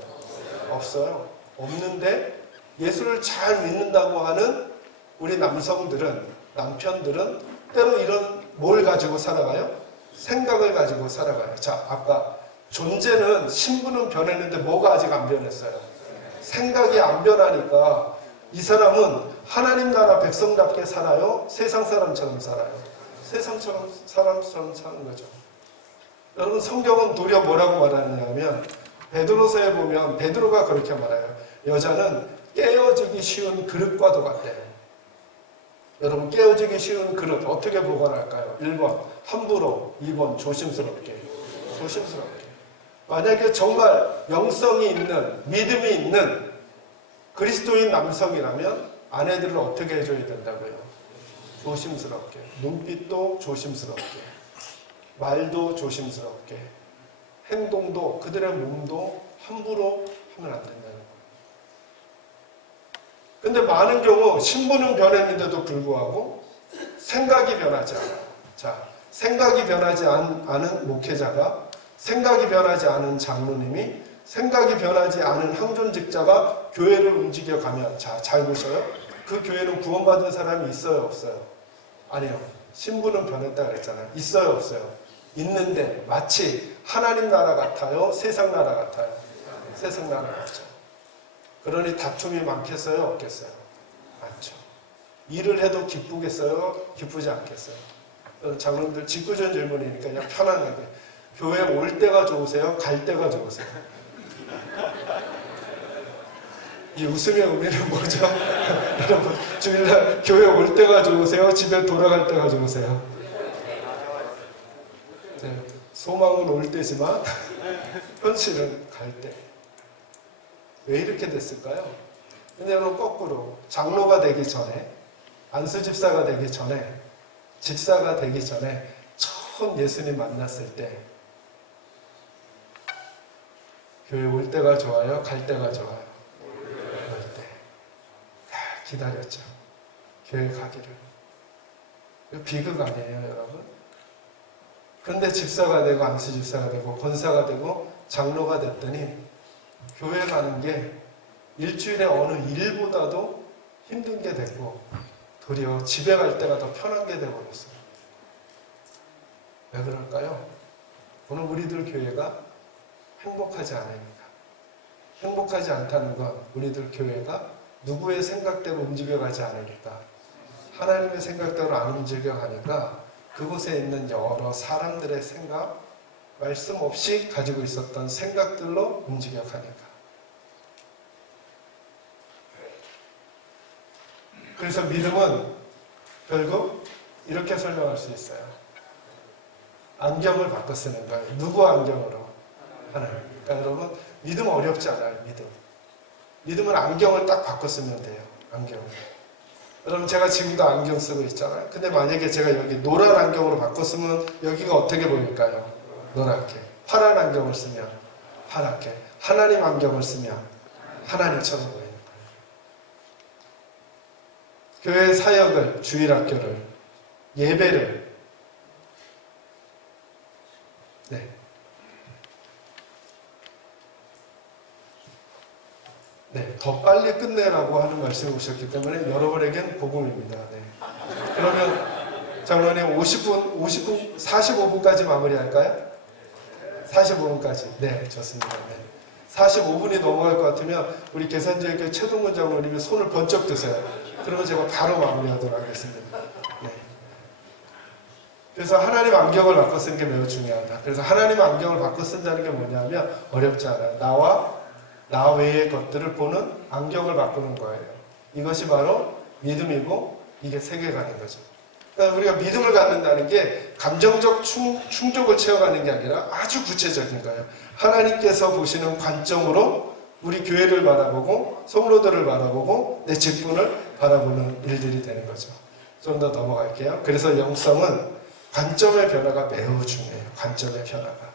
없어요. 없는데 예수를 잘 믿는다고 하는 우리 남성들은, 남편들은 때로 이런 뭘 가지고 살아가요? 생각을 가지고 살아가요. 자, 아까 존재는, 신분은 변했는데 뭐가 아직 안 변했어요? 생각이 안 변하니까 이 사람은 하나님 나라 백성답게 살아요? 세상 사람처럼 살아요? 세상처럼 사람처럼 사는 거죠. 여러분, 성경은 도리어 뭐라고 말하느냐면 베드로서에 보면 베드로가 그렇게 말해요. 여자는 깨어지기 쉬운 그릇과도 같대요. 여러분, 깨어지기 쉬운 그릇 어떻게 보관할까요? 1번 함부로, 2번 조심스럽게. 조심스럽게. 만약에 정말 영성이 있는, 믿음이 있는 그리스도인 남성이라면 아내들을 어떻게 해줘야 된다고요? 조심스럽게. 눈빛도 조심스럽게. 말도 조심스럽게. 행동도, 그들의 몸도 함부로 하면 안 된다는 거예요. 근데 많은 경우 신분은 변했는데도 불구하고 생각이 변하지 않아요. 자, 생각이 변하지 않은 목회자가, 생각이 변하지 않은 장로님이, 생각이 변하지 않은 항존직자가 교회를 움직여가면, 자, 잘 보셔요. 그 교회는 구원받은 사람이 있어요, 없어요? 아니요. 신분은 변했다 그랬잖아요. 있어요, 없어요? 있는데 마치 하나님 나라 같아요? 세상 나라 같아요? 세상 나라 같죠. 그러니 다툼이 많겠어요, 없겠어요? 많죠. 일을 해도 기쁘겠어요, 기쁘지 않겠어요? 장로님들 직구전 질문이니까 그냥 편안하게. 교회 올 때가 좋으세요, 갈 때가 좋으세요? 이 웃음의 의미는 뭐죠? 여러분, 주일날 교회 올 때가 좋으세요, 집에 돌아갈 때가 좋으세요? 네, 소망은 올 때지만 현실은 갈 때. 왜 이렇게 됐을까요? 근데 여러분, 거꾸로 장로가 되기 전에, 안수집사가 되기 전에, 집사가 되기 전에 처음 예수님 만났을 때 교회 올 때가 좋아요, 갈 때가 좋아요? 올 때. 기다렸죠. 교회 가기를. 비극 아니에요, 여러분? 그런데 집사가 되고 안수집사가 되고 권사가 되고 장로가 됐더니 교회 가는 게 일주일에 어느 일보다도 힘든 게 됐고 도리어 집에 갈 때가 더 편한 게 되어버렸어요. 왜 그럴까요? 오늘 우리들 교회가 행복하지 않으니까. 행복하지 않다는 건 우리들 교회가 누구의 생각대로 움직여가지 않으니까, 하나님의 생각대로 안 움직여가니까 그곳에 있는 여러 사람들의 생각, 말씀 없이 가지고 있었던 생각들로 움직여가니까. 그래서 믿음은 결국 이렇게 설명할 수 있어요. 안경을 바꿔 쓰는 거예요. 누구 안경으로? 하나님. 그러니까 여러분, 믿음 어렵지 않아요. 믿음은 안경을 딱 바꿔 쓰면 돼요. 안경을. 여러분, 제가 지금도 안경 쓰고 있잖아요. 근데 만약에 제가 여기 노란 안경으로 바꿔 쓰면 여기가 어떻게 보일까요? 노랗게. 파란 안경을 쓰면 파랗게. 하나님 안경을 쓰면 하나님처럼 보이는 거예요. 교회 사역을, 주일학교를, 예배를, 더 빨리 끝내라고 하는 말씀을 오셨기 때문에 여러분에겐 복음입니다. 그러면 장로님 50분, 45분까지 마무리할까요? 45분까지. 네, 좋습니다. 45분이 넘어갈 것 같으면 우리 계산지역교 최동문 장로님이 손을 번쩍 드세요. 그러면 제가 바로 마무리하도록 하겠습니다. 그래서 하나님 안경을 바꿔 쓰는 게 매우 중요하다. 그래서 하나님 안경을 바꿔 쓴다는 게 뭐냐면 어렵지 않아요. 나 외의 것들을 보는 안경을 바꾸는 거예요. 이것이 바로 믿음이고 이게 세계관인 거죠. 그러니까 우리가 믿음을 갖는다는 게 감정적 충족을 채워가는 게 아니라 아주 구체적인 거예요. 하나님께서 보시는 관점으로 우리 교회를 바라보고 성로들을 바라보고 내 직분을 바라보는 일들이 되는 거죠. 좀 더 넘어갈게요. 그래서 영성은 관점의 변화가 매우 중요해요. 관점의 변화가.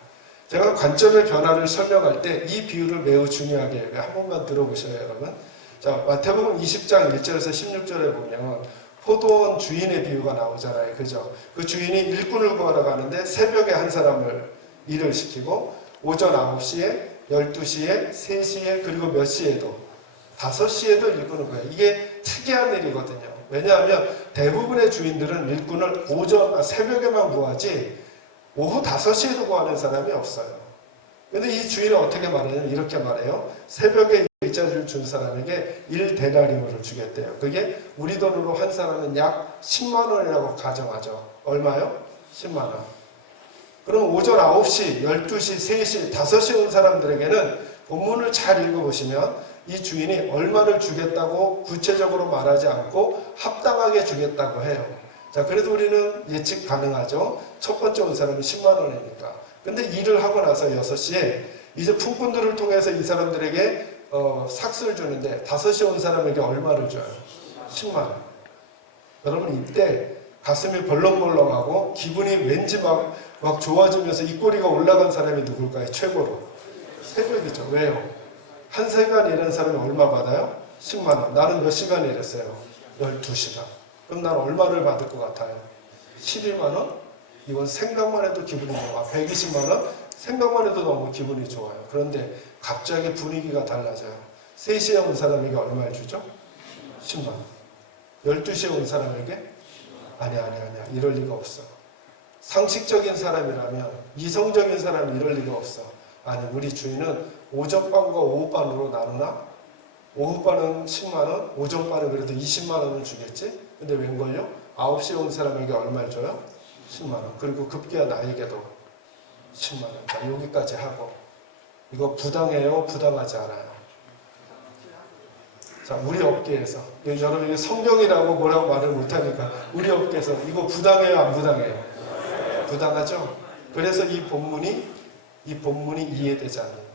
제가 관점의 변화를 설명할 때 이 비유를 매우 중요하게 해요. 한 번만 들어보셔요, 여러분. 자, 마태복음 20장 1절에서 16절에 보면 포도원 주인의 비유가 나오잖아요. 그죠? 그 주인이 일꾼을 구하러 가는데 새벽에 한 사람을 일을 시키고 오전 9시에, 12시에, 3시에, 그리고 몇 시에도 5시에도 일꾼을 구해요. 이게 특이한 일이거든요. 왜냐하면 대부분의 주인들은 일꾼을 새벽에만 구하지 오후 5시에도 구하는 사람이 없어요. 근데 이 주인은 어떻게 말하냐면 이렇게 말해요. 새벽에 일자리를 준 사람에게 1데나리온을 주겠대요. 그게 우리 돈으로 한 사람은 약 10만 원이라고 가정하죠. 얼마요? 10만 원. 그럼 오전 9시, 12시, 3시, 5시에 온 사람들에게는 본문을 잘 읽어보시면 이 주인이 얼마를 주겠다고 구체적으로 말하지 않고 합당하게 주겠다고 해요. 자, 그래도 우리는 예측 가능하죠. 첫 번째 온 사람이 10만 원이니까. 근데 일을 하고 나서 6시에 이제 품꾼들을 통해서 이 사람들에게 삭스를 주는데 5시에 온 사람에게 얼마를 줘요? 10만 원. 여러분 이때 가슴이 벌렁벌렁하고 기분이 왠지 막 좋아지면서 입꼬리가 올라간 사람이 누굴까요? 최고로. 새벽이죠. 왜요? 한 시간 일한 사람이 얼마 받아요? 10만 원. 나는 몇 시간 일했어요? 12시간. 그럼 난 얼마를 받을 것 같아요? 12만 원? 이건 생각만 해도 기분이 좋아. 120만 원? 생각만 해도 너무 기분이 좋아요. 그런데 갑자기 분위기가 달라져요. 3시에 온 사람에게 얼마를 주죠? 10만 원. 12시에 온 사람에게? 아니야. 이럴 리가 없어. 상식적인 사람이라면, 이성적인 사람이 이럴 리가 없어. 아니, 우리 주인은 오전반과 오후반으로 나누나? 오후반은 10만 원, 오전반은 그래도 20만 원을 주겠지? 근데 웬걸요? 9시에 온 사람에게 얼마를 줘요? 10만 원. 그리고 급기야 나에게도 10만 원. 자, 여기까지 하고. 이거 부당해요? 부당하지 않아요? 자, 우리 업계에서. 여러분, 이게 성경이라고 뭐라고 말을 못하니까 우리 업계에서 이거 부당해요? 안 부당해요? 부당하죠? 그래서 이 본문이 이해되지 않는 거예요.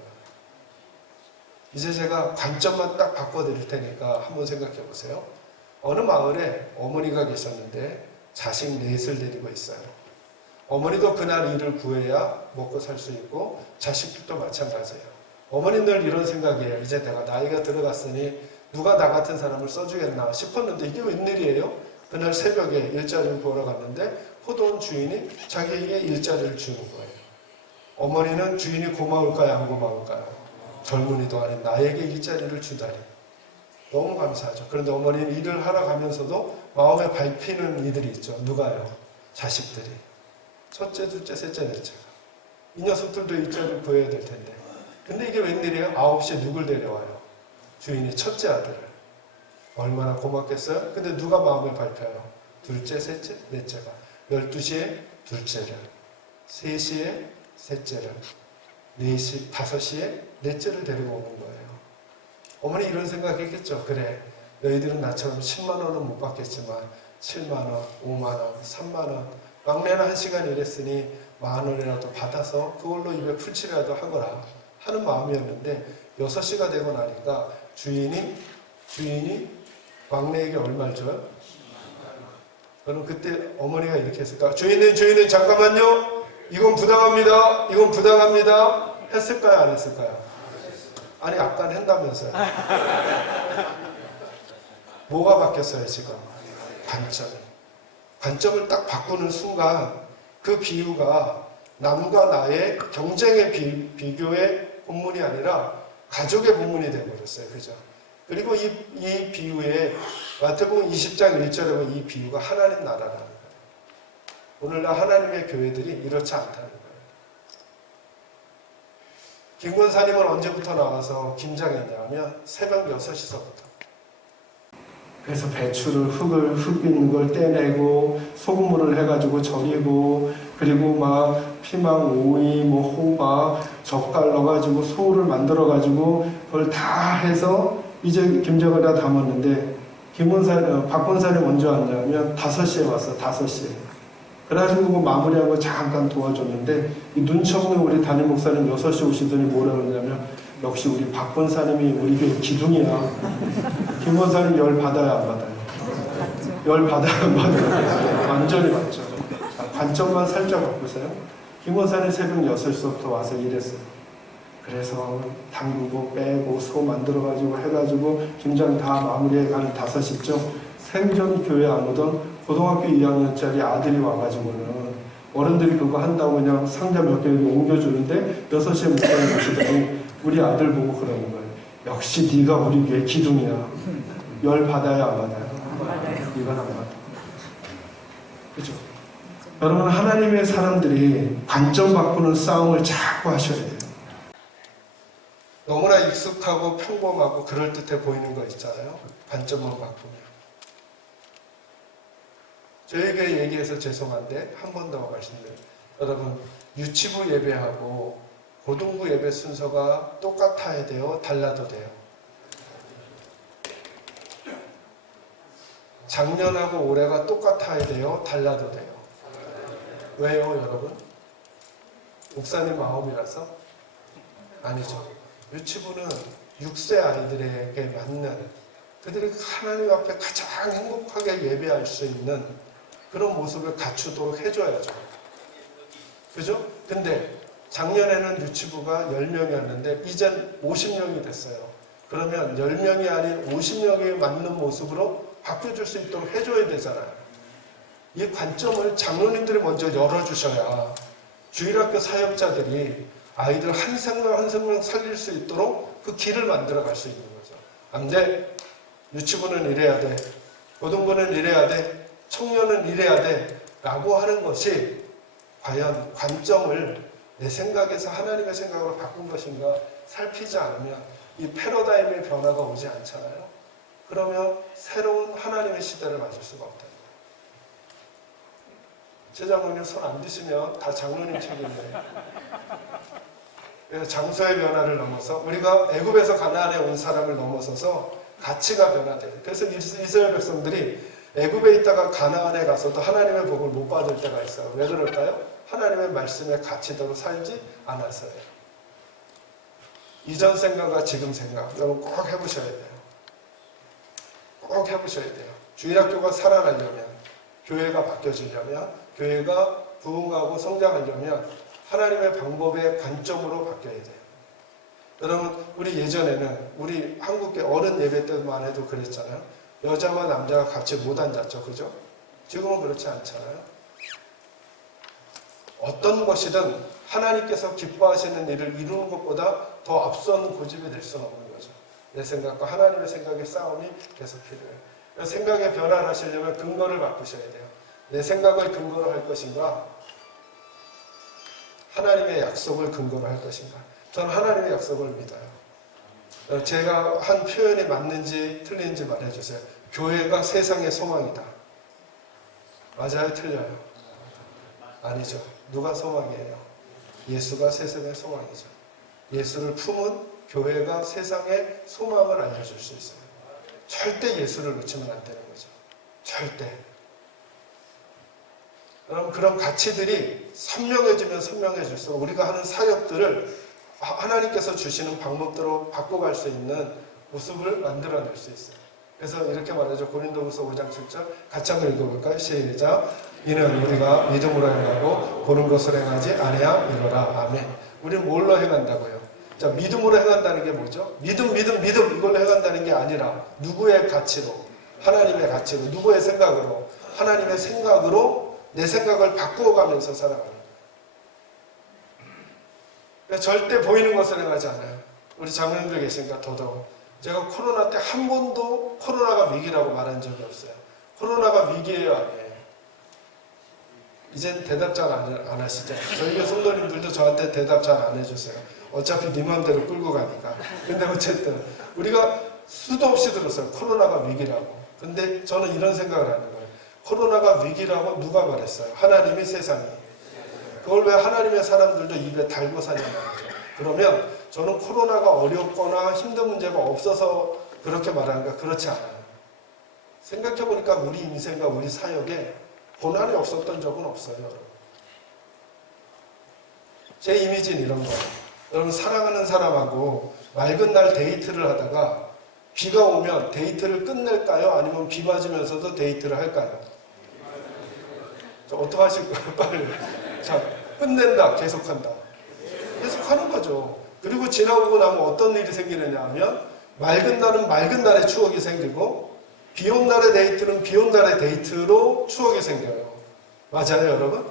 이제 제가 관점만 딱 바꿔드릴 테니까 한번 생각해 보세요. 어느 마을에 어머니가 계셨는데 자식 넷을 데리고 있어요. 어머니도 그날 일을 구해야 먹고 살 수 있고 자식들도 마찬가지예요. 어머니는 늘 이런 생각이에요. 이제 내가 나이가 들어갔으니 누가 나 같은 사람을 써주겠나 싶었는데 이게 웬일이에요? 그날 새벽에 일자리를 구하러 갔는데 포도원 주인이 자기에게 일자리를 주는 거예요. 어머니는 주인이 고마울까요? 안 고마울까요? 젊은이도 아닌 나에게 일자리를 주다니. 너무 감사하죠. 그런데 어머니는 일을 하러 가면서도 마음에 밟히는 이들이 있죠. 누가요? 자식들이. 첫째, 둘째, 셋째, 넷째가. 이 녀석들도 일자리를 구해야 될 텐데. 근데 이게 웬일이에요? 9시에 누굴 데려와요? 주인이 첫째 아들을. 얼마나 고맙겠어요? 근데 누가 마음에 밟혀요? 둘째, 셋째, 넷째가. 12시에 둘째를. 3시에 셋째를. 4시, 5시에 넷째를 데리고 오는 거예요. 어머니 이런 생각했겠죠. 그래, 너희들은 나처럼 10만 원은 못 받겠지만 7만 원, 5만 원, 3만 원, 막내는 1시간 일했으니 10,000원이라도 받아서 그걸로 입에 풀칠이라도 하거라 하는 마음이었는데 6시가 되고 나니까 주인이 막내에게 얼마를 줘요? 그럼 그때 어머니가 이렇게 했을까? 주인은 잠깐만요. 이건 부당합니다. 했을까요? 안 했을까요? 아니, 아까는 했다면서요. 뭐가 바뀌었어요, 지금? 관점을 딱 바꾸는 순간 그 비유가 남과 나의 경쟁의 비교의 본문이 아니라 가족의 본문이 되어버렸어요. 그죠? 그리고 이 비유에 마태복음 20장 1절에 보면 이 비유가 하나님 나라라는 거예요. 오늘날 하나님의 교회들이 이렇지 않다는 거예요. 김 권사님은 언제부터 나와서 김장했냐면 새벽 6시서부터. 그래서 배추를 흙 있는 걸 떼내고 소금물을 해가지고 절이고 그리고 막 피망, 오이, 호박, 젓갈 넣어가지고 소를 만들어가지고 그걸 다 해서 이제 김장을 다 담았는데 박 권사님 언제 왔냐면 5시에 왔어. 5시에. 그래가지고 그거 마무리하고 잠깐 도와줬는데 이 눈치 없는 우리 담임 목사님 6시 오시더니 뭐라 그러냐면 역시 우리 박 권사님이 우리 교회 기둥이야. 김 권사님 열 받아야 안 받아요? 열 받아야 안 받아요? 완전히 받죠. 자, 관점만 살짝 바꾸세요. 김 권사님 새벽 6시부터 와서 일했어요. 그래서 담그고 빼고 소 만들어가지고 해가지고 김장 다 마무리해가는 5시쯤 생전 교회 안 오던 고등학교 2학년짜리 아들이 와가지고는 어른들이 그거 한다고 그냥 상자 몇 개 옮겨주는데 6시에 목사님 오시더니 우리 아들 보고 그러는 거예요. 역시 네가 우리 교회 기둥이야. 열 받아야 안 받아요? 이건 안 받아. 그죠? 여러분, 하나님의 사람들이 관점 바꾸는 싸움을 자꾸 하셔야 돼요. 너무나 익숙하고 평범하고 그럴듯해 보이는 거 있잖아요. 관점만 바꾸면. 저에게 얘기해서 죄송한데 한 번 더 말씀드려요. 여러분, 유치부 예배하고 고등부 예배 순서가 똑같아야 돼요? 달라도 돼요? 작년하고 올해가 똑같아야 돼요? 달라도 돼요? 왜요, 여러분? 목사님 마음이라서? 아니죠. 유치부는 6세 아이들에게 맞는, 그들이 하나님 앞에 가장 행복하게 예배할 수 있는 그런 모습을 갖추도록 해줘야죠. 그죠? 근데 작년에는 유치부가 10명이었는데 이젠 50명이 됐어요. 그러면 10명이 아닌 50명에 맞는 모습으로 바꿔줄 수 있도록 해줘야 되잖아요. 이 관점을 장로님들이 먼저 열어주셔야 주일학교 사역자들이 아이들 한 생명 한 생명 살릴 수 있도록 그 길을 만들어 갈 수 있는 거죠. 안 돼. 유치부는 이래야 돼. 고등부는 이래야 돼. 청년은 이래야 돼. 라고 하는 것이 과연 관점을 내 생각에서 하나님의 생각으로 바꾼 것인가 살피지 않으면 이 패러다임의 변화가 오지 않잖아요. 그러면 새로운 하나님의 시대를 맞을 수가 없다. 제 장로님 손 안 드시면 다 장로님 책임이에요. 장소의 변화를 넘어서 우리가 애굽에서 가나안에 온 사람을 넘어서서 가치가 변화돼요. 그래서 이스라엘 백성들이 애굽에 있다가 가나안에 가서도 하나님의 복을 못 받을 때가 있어요. 왜 그럴까요? 하나님의 말씀의 가치대로 살지 않았어요. 이전 생각과 지금 생각 여러분 꼭 해보셔야 돼요. 꼭 해보셔야 돼요. 주일학교가 살아나려면, 교회가 바뀌어지려면, 교회가 부흥하고 성장하려면 하나님의 방법의 관점으로 바뀌어야 돼요. 여러분, 우리 예전에는 우리 한국의 어른 예배 때만 해도 그랬잖아요. 여자와 남자가 같이 못 앉았죠. 그죠? 지금은 그렇지 않잖아요. 어떤 것이든 하나님께서 기뻐하시는 일을 이루는 것보다 더 앞선 고집이 될 수는 없는 거죠. 내 생각과 하나님의 생각의 싸움이 계속 필요해요. 생각의 변화를 하시려면 근거를 바꾸셔야 돼요. 내 생각을 근거로 할 것인가? 하나님의 약속을 근거로 할 것인가? 저는 하나님의 약속을 믿어요. 제가 한 표현이 맞는지 틀린지 말해주세요. 교회가 세상의 소망이다. 맞아요? 틀려요? 아니죠. 누가 소망이에요? 예수가 세상의 소망이죠. 예수를 품은 교회가 세상의 소망을 알려줄 수 있어요. 절대 예수를 놓치면 안 되는 거죠. 절대. 여러분, 그런 가치들이 선명해지면 선명해질수록 우리가 하는 사역들을 하나님께서 주시는 방법대로 바꿔갈 수 있는 모습을 만들어낼 수 있어요. 그래서 이렇게 말하죠. 고린도후서 5장 7절 같이 한번 읽어볼까요? 시작. 이는 우리가 믿음으로 행하고 보는 것을 행하지 아니하 이거라. 아멘. 우리는 뭘로 행한다고요? 자, 믿음으로 행한다는 게 뭐죠? 믿음 이걸로 행한다는 게 아니라 누구의 가치로? 하나님의 가치로. 누구의 생각으로? 하나님의 생각으로 내 생각을 바꾸어가면서 살아가는 거예요. 그러니까 절대 보이는 것을 행하지 않아요. 우리 장로님들 계시니까 더더욱. 제가 코로나 때 한 번도 코로나가 위기라고 말한 적이 없어요. 코로나가 위기예요, 아니에요? 이젠 대답 잘 안 하시죠? 저희 교회 성도님들도 저한테 대답 잘 안 해주세요. 어차피 네 마음대로 끌고 가니까. 근데 어쨌든 우리가 수도 없이 들었어요. 코로나가 위기라고. 근데 저는 이런 생각을 하는 거예요. 코로나가 위기라고 누가 말했어요? 하나님이 세상이. 그걸 왜 하나님의 사람들도 입에 달고 사냐 말이죠. 그러면 저는 코로나가 어렵거나 힘든 문제가 없어서 그렇게 말하는가? 그렇지 않아요. 생각해보니까 우리 인생과 우리 사역에 고난이 없었던 적은 없어요. 여러분. 제 이미지는 이런 거예요. 여러분, 사랑하는 사람하고 맑은 날 데이트를 하다가 비가 오면 데이트를 끝낼까요? 아니면 비 맞으면서도 데이트를 할까요? 어떻게 하실 거예요? 빨리. 자, 끝낸다. 계속한다. 계속하는 거죠. 그리고 지나고 나면 어떤 일이 생기느냐 하면 맑은 날은 맑은 날의 추억이 생기고 비 온 날의 데이트는 비 온 날의 데이트로 추억이 생겨요. 맞아요, 여러분?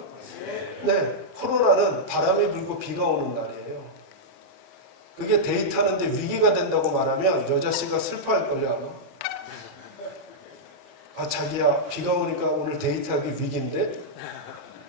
네. 코로나는 바람이 불고 비가 오는 날이에요. 그게 데이트하는데 위기가 된다고 말하면 여자씨가 슬퍼할걸요, 아마. 아, 자기야, 비가 오니까 오늘 데이트하기 위기인데?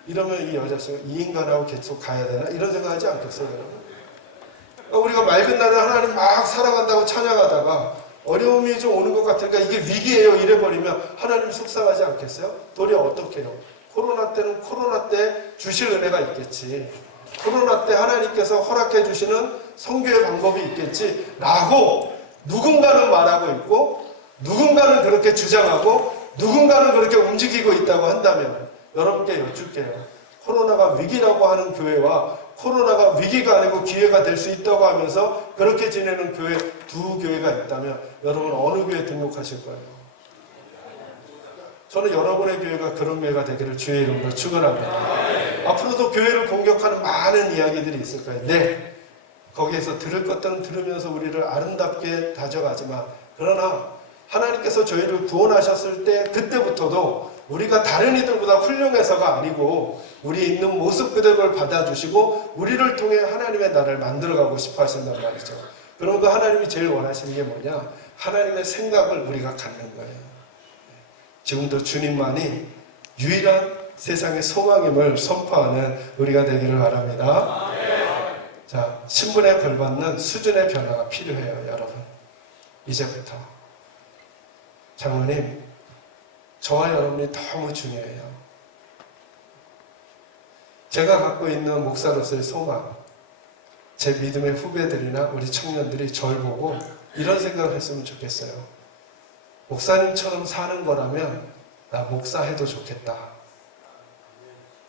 이러면 이 여자씨가 이 인간하고 계속 가야 되나? 이런 생각하지 않겠어요, 여러분? 우리가 맑은 날에 하나님 막 사랑한다고 찬양하다가 어려움이 좀 오는 것 같으니까 이게 위기예요 이래버리면 하나님 속상하지 않겠어요? 도리어 어떻게 해요? 코로나 때는 코로나 때 주실 은혜가 있겠지. 코로나 때 하나님께서 허락해 주시는 선교의 방법이 있겠지 라고 누군가는 말하고 있고 누군가는 그렇게 주장하고 누군가는 그렇게 움직이고 있다고 한다면 여러분께 여쭙게요. 코로나가 위기라고 하는 교회와 코로나가 위기가 아니고 기회가 될 수 있다고 하면서 그렇게 지내는 교회 두 교회가 있다면 여러분 어느 교회에 등록하실 거예요? 저는 여러분의 교회가 그런 교회가 되기를 주의 이름으로 축원합니다. 앞으로도 교회를 공격하는 많은 이야기들이 있을 거예요. 네, 거기에서 들을 것들은 들으면서 우리를 아름답게 다져가지만 그러나 하나님께서 저희를 구원하셨을 때 그때부터도 우리가 다른 이들보다 훌륭해서가 아니고 우리 있는 모습 그대로를 받아주시고 우리를 통해 하나님의 나라를 만들어가고 싶어 하신단 말이죠. 그런 거 하나님이 제일 원하시는 게 뭐냐? 하나님의 생각을 우리가 갖는 거예요. 지금도 주님만이 유일한 세상의 소망임을 선포하는 우리가 되기를 바랍니다. 자, 신분에 걸맞는 수준의 변화가 필요해요, 여러분. 이제부터. 장로님, 저와 여러분이 너무 중요해요. 제가 갖고 있는 목사로서의 소망, 제 믿음의 후배들이나 우리 청년들이 절 보고 이런 생각을 했으면 좋겠어요. 목사님처럼 사는 거라면 나 목사해도 좋겠다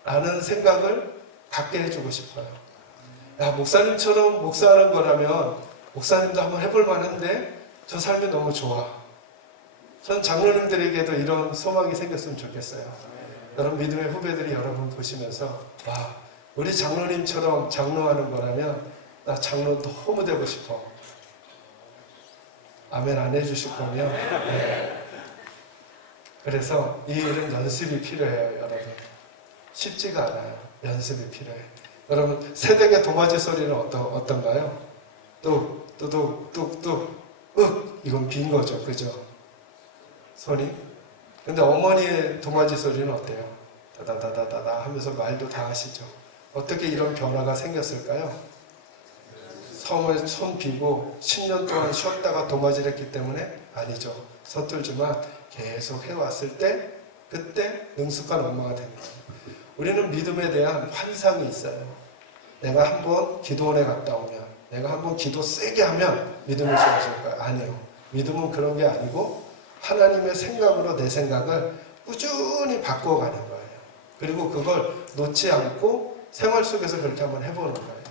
라는 생각을 갖게 해주고 싶어요. 야, 목사님처럼 목사하는 거라면 목사님도 한번 해볼 만한데 저 삶이 너무 좋아. 전 장로님들에게도 이런 소망이 생겼으면 좋겠어요. 여러분 믿음의 후배들이 여러분 보시면서 와, 우리 장로님처럼 장로하는 거라면 나 장로 너무 되고 싶어. 아멘 안 해주실 거면 네. 그래서 이 일은 연습이 필요해요, 여러분. 쉽지가 않아요. 연습이 필요해. 여러분 새댁의 도마지 소리는 어떤가요? 뚝뚝뚝뚝 이건 빈 거죠, 그죠? 소리. 근데 어머니의 도마지 소리는 어때요? 다다다다다 하면서 말도 다 하시죠. 어떻게 이런 변화가 생겼을까요? 손 비고 10년 동안 쉬었다가 도마지를 했기 때문에 아니죠. 서툴지만 계속 해왔을 때 그때 능숙한 엄마가 됩니다. 우리는 믿음에 대한 환상이 있어요. 내가 한번 기도원에 갔다 오면 내가 한번 기도 세게 하면 믿음이 좋아질까요? 아니요. 믿음은 그런 게 아니고 하나님의 생각으로 내 생각을 꾸준히 바꿔가는 거예요. 그리고 그걸 놓지 않고 생활 속에서 그렇게 한번 해보는 거예요.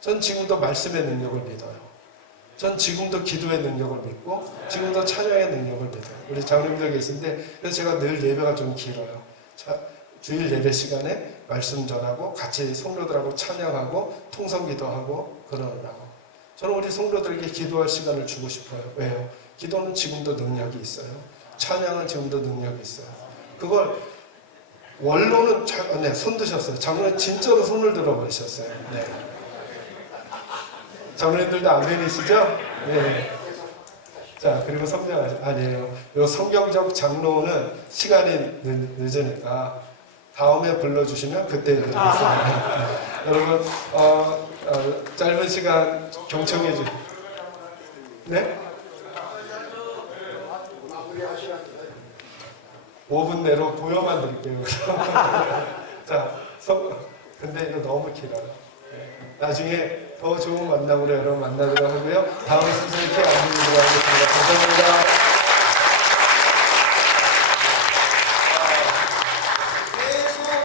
전 지금도 말씀의 능력을 믿어요. 전 지금도 기도의 능력을 믿고 지금도 찬양의 능력을 믿어요. 우리 장로님들 계신데 그래서 제가 늘 예배가 좀 길어요. 주일 예배 시간에 말씀 전하고 같이 성도들하고 찬양하고 통성기도하고 그러느라고. 저는 우리 성도들에게 기도할 시간을 주고 싶어요. 왜요? 기도는 지금도 능력이 있어요. 찬양은 지금도 능력이 있어요. 그걸 원로는 네, 손 드셨어요. 장로님 진짜로 손을 들어버리셨어요. 네. 장로님들도 아멘이시죠? 네. 자, 그리고 아니에요. 요 성경적 장로는 시간이 늦으니까 다음에 불러주시면 그때 드리겠습니다. 여러분, 짧은 시간 경청해 주세요. 네? 5분 내로 보여만 드릴게요. 자, 근데 이거 너무 길어요. 나중에 더 좋은 만남으로 여러분 만나도록 하고요. 다음 순서 이렇게 안녕히 들어가겠습니다. 감사합니다.